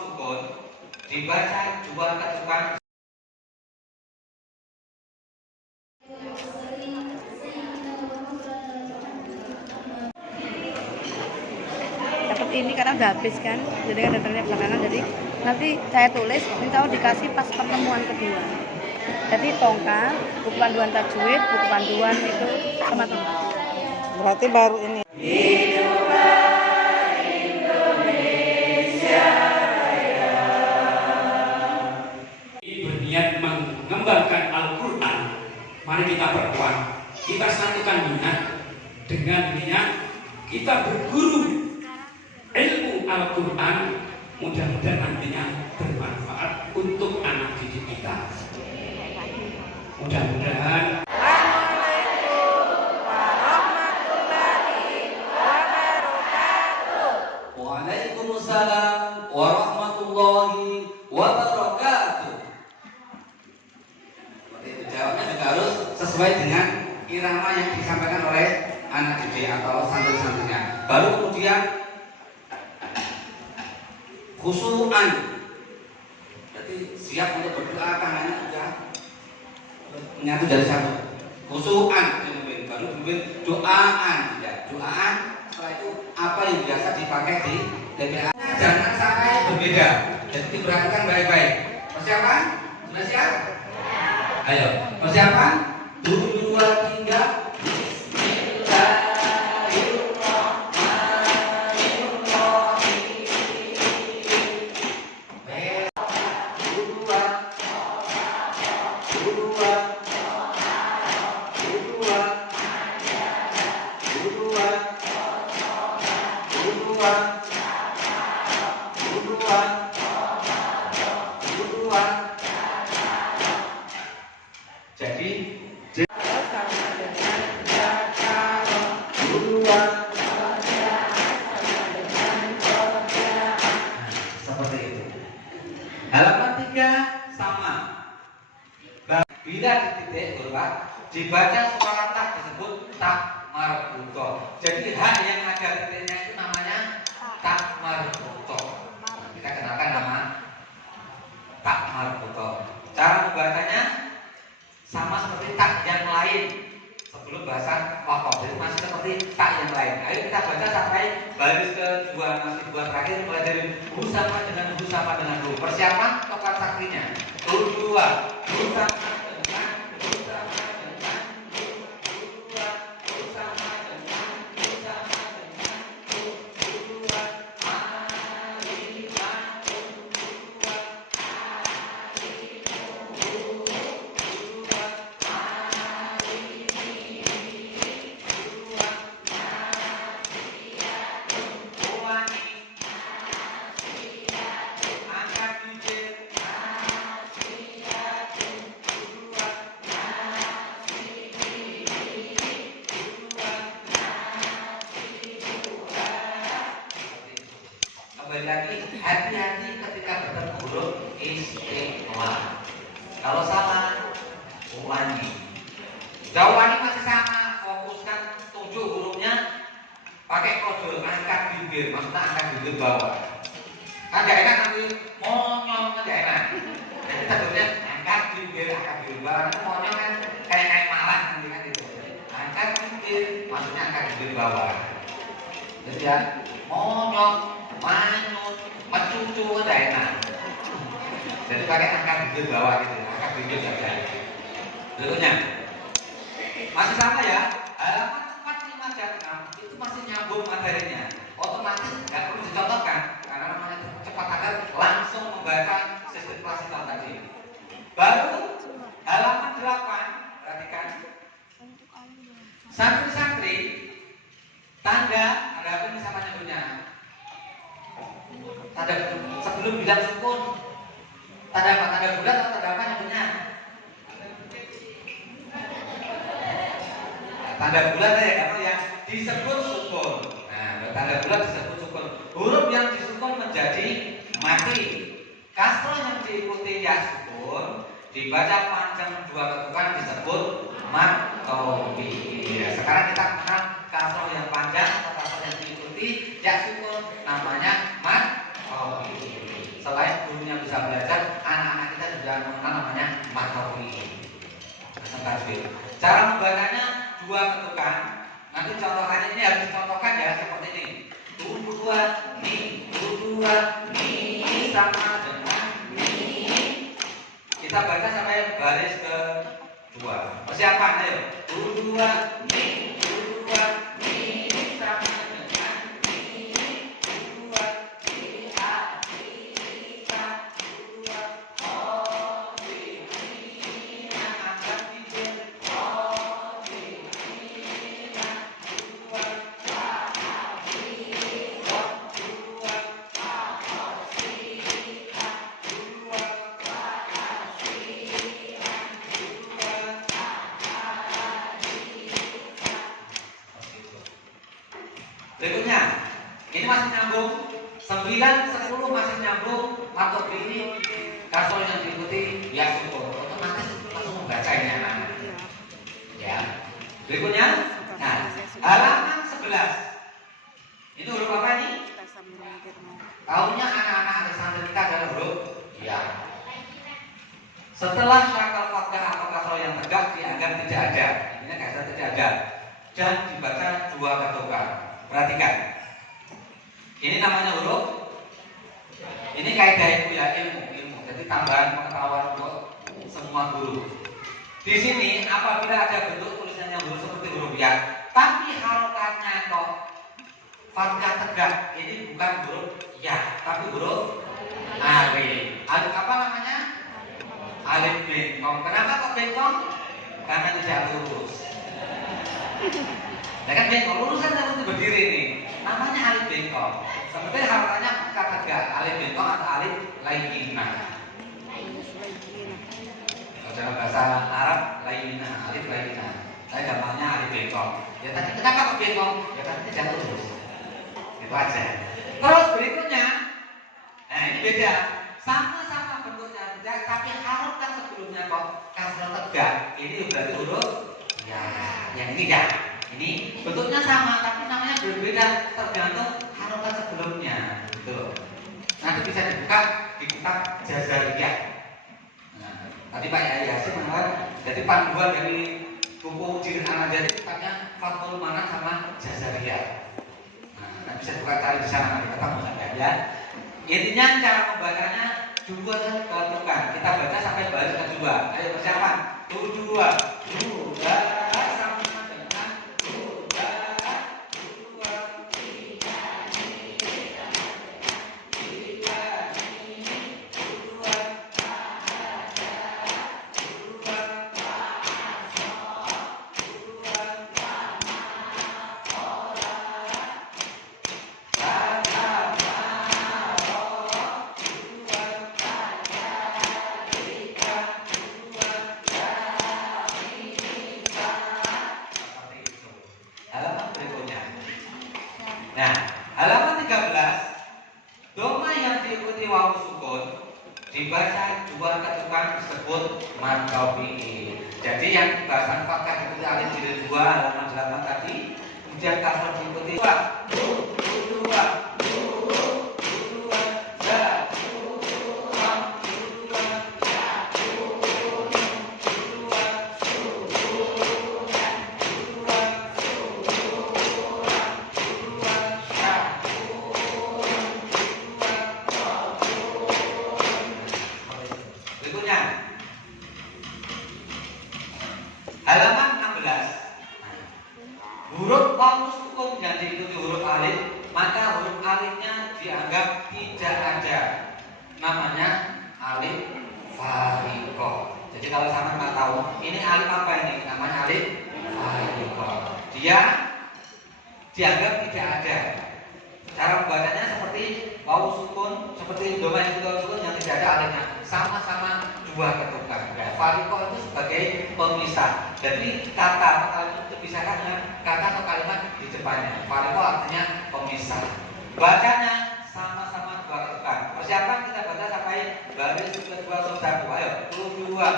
sukun dibaca dua ketukan. Dapat ini karena udah habis kan, jadi kan datangnya belakangan, jadi nanti saya tulis, ini tahu dikasih pas pertemuan kedua. Jadi tongkat, buku panduan tajwid, buku panduan itu sama tongkat. Berarti baru ini. Berniat mengembangkan Al-Quran, mari kita perkuat, kita satukan minat dengan niat kita berguru ilmu Al-Quran, mudah-mudahan nantinya bermanfaat untuk anak didik kita. Mudah-mudahan. Waalaikumsalam warahmatullahi wabarakatuh. Jawabnya juga harus sesuai dengan irama yang disampaikan oleh anak didik atau santri-santrinya. Baru kemudian khusyu'an. Jadi siap untuk berdoa, tangannya sudah menyatu dari satu. Khusyu'an, baru kemudian doaan. Ya, doaan. Setelah itu apa yang biasa dipakai di TPA. Jangan sampai berbeda. Jadi diperhatikan baik-baik. Persiapan? Sudah siap? Ayo, persiapan? 2, 3. Halaman 3 sama. Bila di titik huruf dibaca suara tak disebut tak marbutoh. Jadi hak yang ada titiknya itu namanya tak marbutoh. Kita kenalkan nama tak marbutoh. Cara membacanya sama seperti tak yang lain sebelum bahasa wakof. Jadi masih seperti tak yang lain. Ayo kita baca sampai baris kedua, masih dua terakhir, mulai dari hu sama dengan hu sama dengan hu. Persiapan tokat saktinya. Hu 2, hu sama dengan hu sama dengan hu 2, hu sama dengan hu sama dengan hu 2. Kembali lagi, hati-hati ketika bertemu huruf istiqlal. Kalau salah, ulangi. Jawabannya masih sama, fokuskan 7 hurufnya, pakai kode angkat bibir, maksudnya angkat bibir bawah. Kan gak enak nanti monyong, kan gak enak. Jadi tentunya angkat bibir bawah. Nanti monyong kan kayak malah nanti kan gitu. Angkat bibir, maksudnya angkat bibir bawah. Jadi ya, monyong, manyut, mencucu kan gak enak. Jadi pakai angkat bibir bawah gitu, angkat bibir saja. Berikutnya masih sama ya, halaman 4, 5, dan 6 itu masih nyambung materinya. Otomatis nggak perlu dicontohkan karena namanya cepat agar langsung membaca sistem klasikal tadi. Baru halaman 8, perhatikan. Santri-santri tanda, ada apa ini sama nyebutnya? Tanda sebelum bilang sukun. Tanda apa? Tanda bulat atau tanda apa nyebutnya? Tanda bulat ya, karena yang disebut sukun. Nah, tanda bulat disebut sukun. Huruf yang disukun menjadi mati. Kasroh yang diikuti ya sukun dibaca panjang 2 ketukan disebut matobi. Ya, sekarang kita kenal kasroh yang panjang atau kasroh yang diikuti ya sukun namanya matobi. selain gurunya bisa belajar, anak-anak kita juga mengenal namanya matahari. Cara membacanya dua ketukan. Nanti contohnya ini harus dicontohkan ya seperti ini. Dua mi sama dengan mi. Kita baca sampai baris kedua. Persiapan, ayo. Dua mi sama dengan mi. Dua mi a mi sa dua o mi na angkat bibir o mi na dua berikutnya, ini masih nyambung 9, 10 masih nyambung. Matok ini kasur yang diikuti ya syukur, otomatis langsung membaca ini anak-anak. Ya. Berikutnya, nah halaman 11. Ini huruf apa ini? Tahunya anak-anak ada santri kita adalah huruf ya. Setelah syakal fathah atau kasroh yang tegak dianggap tidak ada. Ini kata tidak ada dan dibaca dua ketukan. Perhatikan. Ini namanya huruf. Ini kaidah itu ya ilmu. Jadi tambahan pengetahuan untuk semua guru. Di sini apabila ada bentuk tulisannya huruf seperti huruf ya, tapi harokatnya kok fathah tegak, ini bukan huruf ya, tapi huruf alif. Alif apa namanya? Alif bengkong. Kenapa kok bengkong? Karena tidak lurus. Ya kan bengkong, lurusan harus berdiri nih. Namanya alif bengkong. Seperti harokatnya fathah tegak, alif bengkong atau alif lainah. Dalam bahasa Arab lainah, alif lainah. Saya gampangnya alif bengkong. Ya tadi kenapa kok bengkong? Ya tadi tidak lurus. Itu aja. Terus berikutnya, nah ini beda. Sama-sama bentuknya tidak, tapi harokat sebelumnya kok kasroh tegak. Ini berarti huruf ya. Yang ini ya. Ini bentuknya sama, tapi namanya berbeda tergantung harokat sebelumnya. Gitu. Nanti bisa dibuka di kitab Jazariyah. Tadi Pak Yai Hasim mengatakan jadi panduan dari buku Jilid Al-Najari tepatnya Fathul Manan sama Jazariyah. Nah, bisa buka cari di sana nanti ketemu ya. Intinya cara membacanya dua ketukan. Kita baca sampai baris kedua. Ayo persiapan. Dua sama dengan Nah, halaman 13, doma yang diikuti wawu sukun dibaca dua ketukan disebut marjofi. Jadi yang bahasan fathah diikuti alif jilid 2 halaman 8 tadi, kemudian kasroh diikuti dua. Halaman 16. Huruf wawu sukun yang diikuti huruf alif, maka huruf alifnya dianggap tidak ada. Namanya alif fariko. Jadi kalau sama nggak tahu, ini alif apa ini? Namanya alif fariko. Dia dianggap tidak ada. Cara membacanya seperti wawu sukun, seperti doma yang diikuti sukun yang tidak ada alifnya. Sama-sama dua ketukan. Ya, fariko itu sebagai pemisah. Jadi kata atau kalimat itu dipisahkan dengan kata atau kalimat di depannya. Fariko artinya pemisah. Bacanya sama-sama dua ketukan. Persiapan kita baca sampai baris kedua satu. Ayo, dua.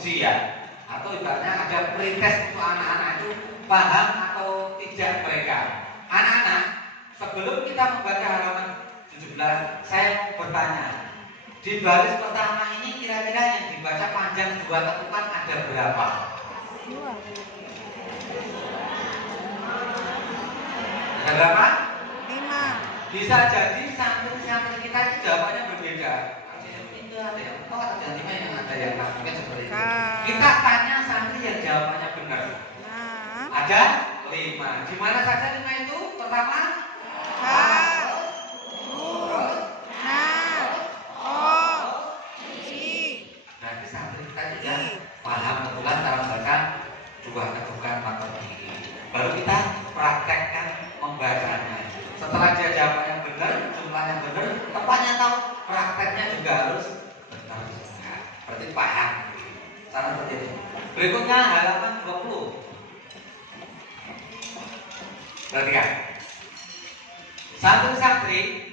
ujian atau ibaratnya ada pretest untuk anak-anak itu paham atau tidak mereka. Anak-anak, sebelum kita membaca halaman 17, saya mau bertanya, di baris pertama ini kira-kira yang dibaca panjang dua ketukan ada berapa? Ada berapa? 5. Bisa jadi santri-santri kita itu jawabannya berbeda. Ada yang 4, ada yang 5, yang ada yang mungkin seperti itu. Kita tanya santri yang jawabannya benar. Ada 5. Di mana saja 5 itu? Pertama, berarti santri kita juga paham kebetulan cara membaca dua ketukan faktor tinggi. Baru kita praktekkan membacanya. Setelah dia jawabannya benar, jumlahnya benar, tepatnya tahu, prakteknya juga harus benar juga. Berarti paham. Cara seperti itu. Berikutnya halaman 20. Perhatikan. Santri-santri,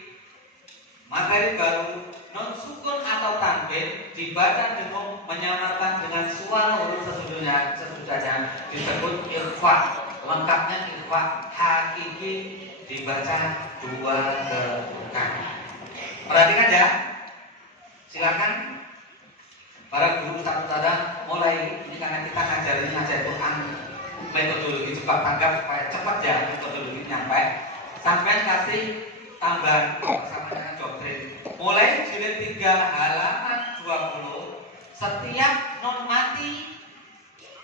materi baru non sukun atau tanwin dibaca dengan menyamarkan dengan suara huruf sesudahnya disebut ikhfa. Lengkapnya ikhfa hakiki dibaca dua ketukan. Perhatikan ya. Silakan para guru satu tanda mulai ini karena kita ngajar Quran metodologi cepat tanggap supaya cepat ya metodologi nyampe. Sampai kasih tambahan sama dengan doktrin. Mulai jilid 3 halaman 20, setiap non mati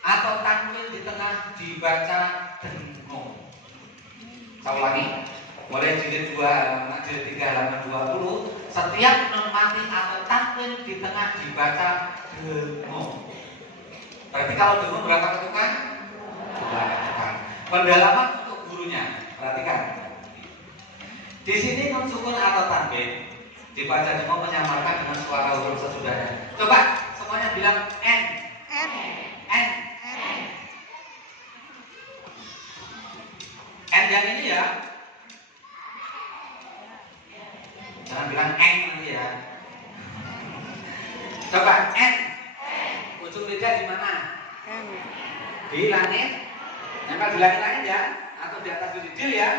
atau tanwin di tengah dibaca dengung. Saya ulangi. Mulai jilid 3 halaman 20, setiap non mati atau tanwin di tengah dibaca dengung. Berarti kalau dengung berapa ketukan? 2 ketukan. Pendalaman untuk gurunya. Perhatikan. Di sini non sukun atau tanwin dibaca dengung menyamarkan dengan suara huruf sesudahnya. Coba semuanya bilang N. N yang ini ya. Jangan bilang N nanti ya. Coba N. Ujung lidah di mana? Di langit. Nempel di langit ya, atau di atas didil ya.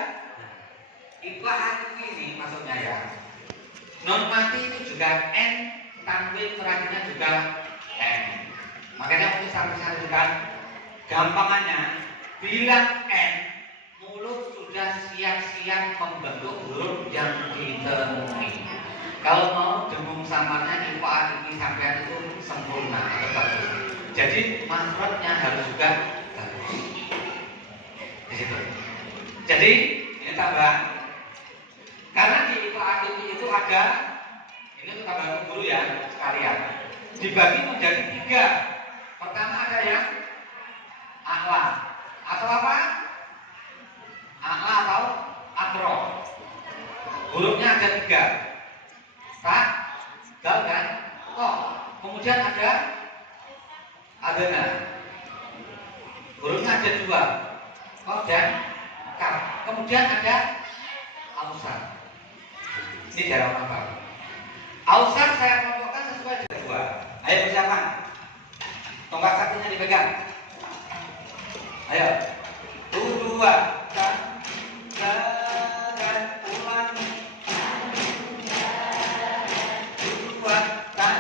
Ikhfa hakiki ini maksudnya ya. Non mati itu juga N, tanwin terakhirnya juga N. Makanya untuk sampai kan gampangannya bilang N, mulut sudah siap-siap membentuk huruf yang ditemui. Kalau mau dengung samarnya ikhfa hakiki sampean itu sempurna atau bagus. Jadi makhrajnya harus juga bagus. Di situ. Jadi ini tambahan. Karena di ikhfa hakiki itu ada, ini untuk tambahan guru ya sekalian, dibagi menjadi 3. Pertama ada yang a'la atau apa? A'la atau akro. Hurufnya ada 3. Ta, dal dan to. Kemudian ada adana. Hurufnya ada 2. Qaf dan kaf. Kemudian ada ausar. Ini dalam apa? Ausar saya kelompokkan sesuai dengan 2. Ayo persiapan. Tongkat sakunya dipegang. Ayo. 2 dan ulangi. 2 dan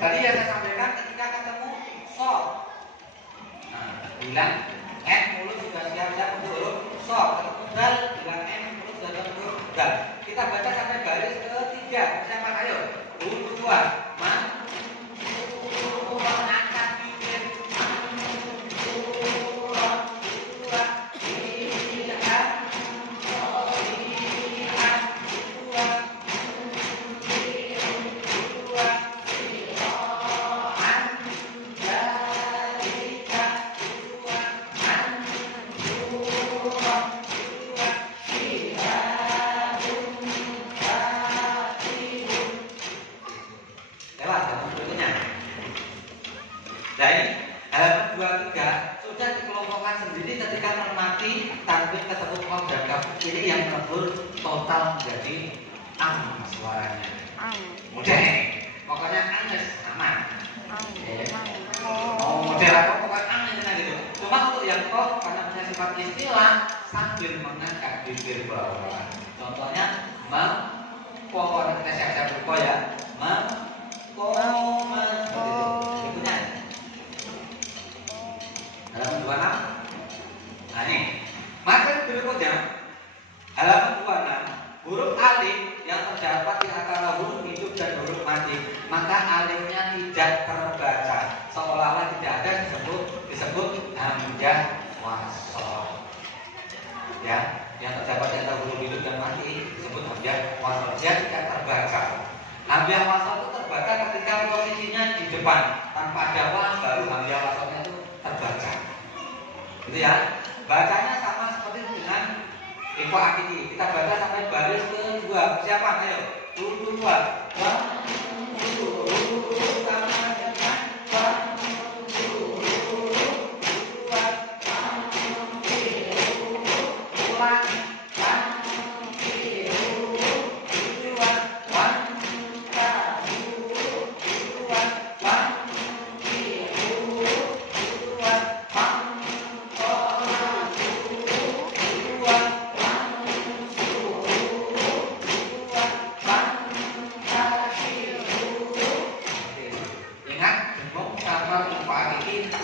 tadi yang saya sampaikan ketika ketemu sok. Nah, bilang N mulut sudah siap-siap untuk huruf sok. Ketemu dal, bilang N mulut sudah siap untuk huruf dal. Kita baca sampai baris ke-3. Siapa ayo? 2. Angkat bibir. 2. huruf total menjadi ang suaranya. Ang. Mudah ini. Pokoknya anges aman. Ang. Ya. Oh. Model apa pokoknya anges gitu. Cuma untuk yang kok karena punya sifat istilah sambil mengangkat bibir bawah. Contohnya pokoknya kita siap-siap lupa ya. Berikutnya halaman 26. Nah ini materi berikutnya halaman 26. Huruf alif yang terdapat di antara huruf hidup dan huruf mati, maka alifnya tidak terbaca, seolah-olah tidak ada disebut hamzah wasol. Ya, yang terdapat di antara huruf hidup dan mati disebut hamzah wasol. Dia tidak terbaca. Hamzah wasol itu terbaca ketika posisinya di depan, tanpa ada wa, baru hamzah wasolnya itu terbaca. Gitu ya. Bacanya sama seperti dengan info akidi. Kita baca sampai baris kedua. Siapa? Ayo. Dua. Sama dengan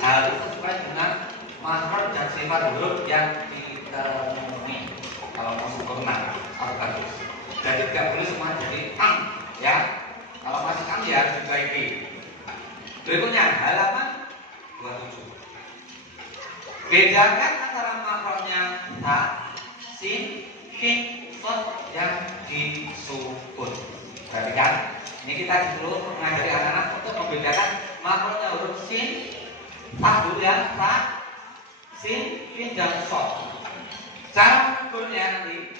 harus sesuai dengan makhraj dan sifat huruf yang ditemui kalau mau sempurna atau bagus. Jadi tidak boleh semua jadi ang, ya. Kalau masih ang ya harus diperbaiki. Berikutnya halaman 27. Bedakan antara makhrajnya ta, sin, shin, shod yang disukun. Perhatikan, ini kita disuruh mengajari anak-anak untuk membedakan makhrajnya huruf sin, ta dulu ya, ta, sin, shin, dan shod. Cara menegurnya nanti,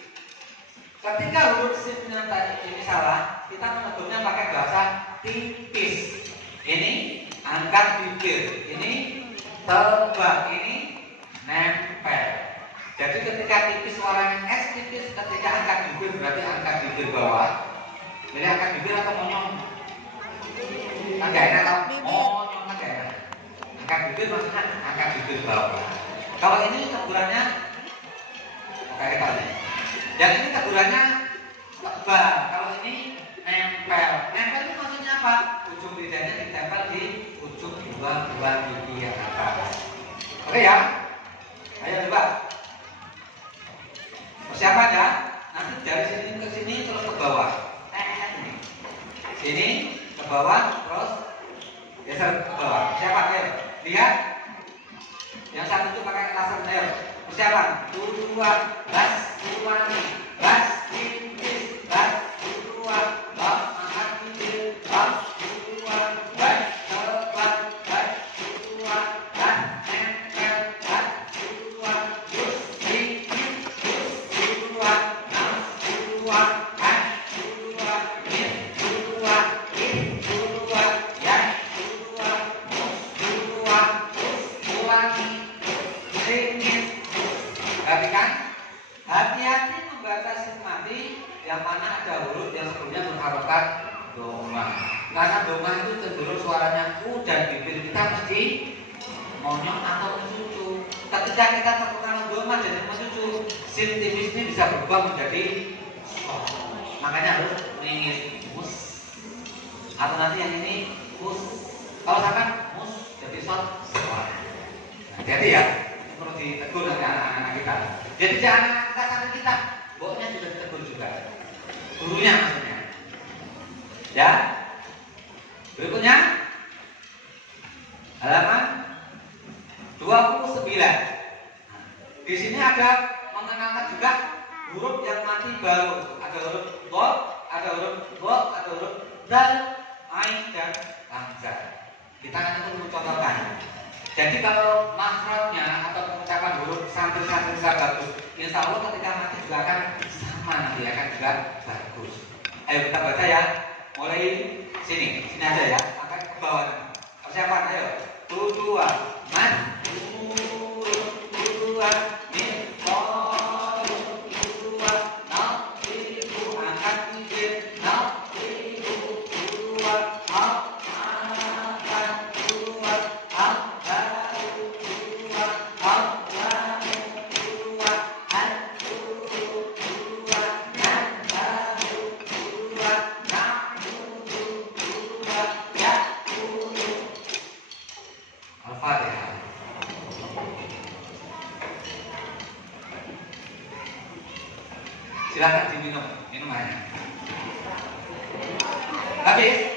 ketika huruf sin yang tadi ini salah, kita menegurnya pakai bahasa tipis. Ini angkat bibir, ini tebal, ini nempel. Jadi ketika tipis suaranya S tipis, ketika angkat bibir berarti angkat bibir bawah. Jadi angkat bibir atau monyong? Agak enak atau monyong agak enak. Angkat bibir maksudnya angkat bibir bawah. Kalau ini tegurannya kayak tadi. Yang ini tegurannya tebal. Kalau ini nempel. Nempel itu maksudnya apa? Ujung lidahnya ditempel di ujung dua gigi yang atas. Oke ya? Ayo coba. Persiapan ya. Nanti dari sini ke sini terus ke bawah. Sini ke bawah terus geser ke bawah. Persiapan ayo. Lihat. Yang satu itu pakai laser ayo. Persiapan. Dua, gas, ulangi, gas, tipis, gas, dua, gas, angkat bibir, gas, dua, gas, tebal, gas, dua, gas, nempel, gas, dua, terus tipis, terus dua, gas, dua, gas, dua, in, dua, ya, dua, terus ulangi, ringin. Perhatikan, hati-hati membaca sin mati yang mana ada huruf yang sebelumnya berharokat doma. Karena doma itu cenderung suaranya u dan bibir kita mesti monyong atau mencucu. Ketika kita terkena doma jadi mencucu, sin tipis ini bisa berubah menjadi oh. Makanya harus ringin mus. Atau nanti yang ini mus. Kalau sampai mus jadi shot suara. Hati-hati ya. Perlu ditegur nanti anak-anak kita. Jadi jangan anak sampai kita, boknya sudah ditegur juga. Gurunya maksudnya. Ya. Berikutnya halaman 29. Di sini ada mengenalkan juga huruf yang mati baru. Ada huruf dot, ada huruf dot, ada huruf dal, ain dan hamzah. Kita akan mencontohkan. Jadi kalau makhrajnya atau pengucapan huruf santri-santri bisa bagus, insya Allah ketika mati juga akan sama nanti akan juga bagus. Ayo kita baca ya. Mulai sini aja ya. Angkat ke bawah. Persiapan, ayo. Dua, man, dua, min, dua, Silakan diminum, minum aja. Habis.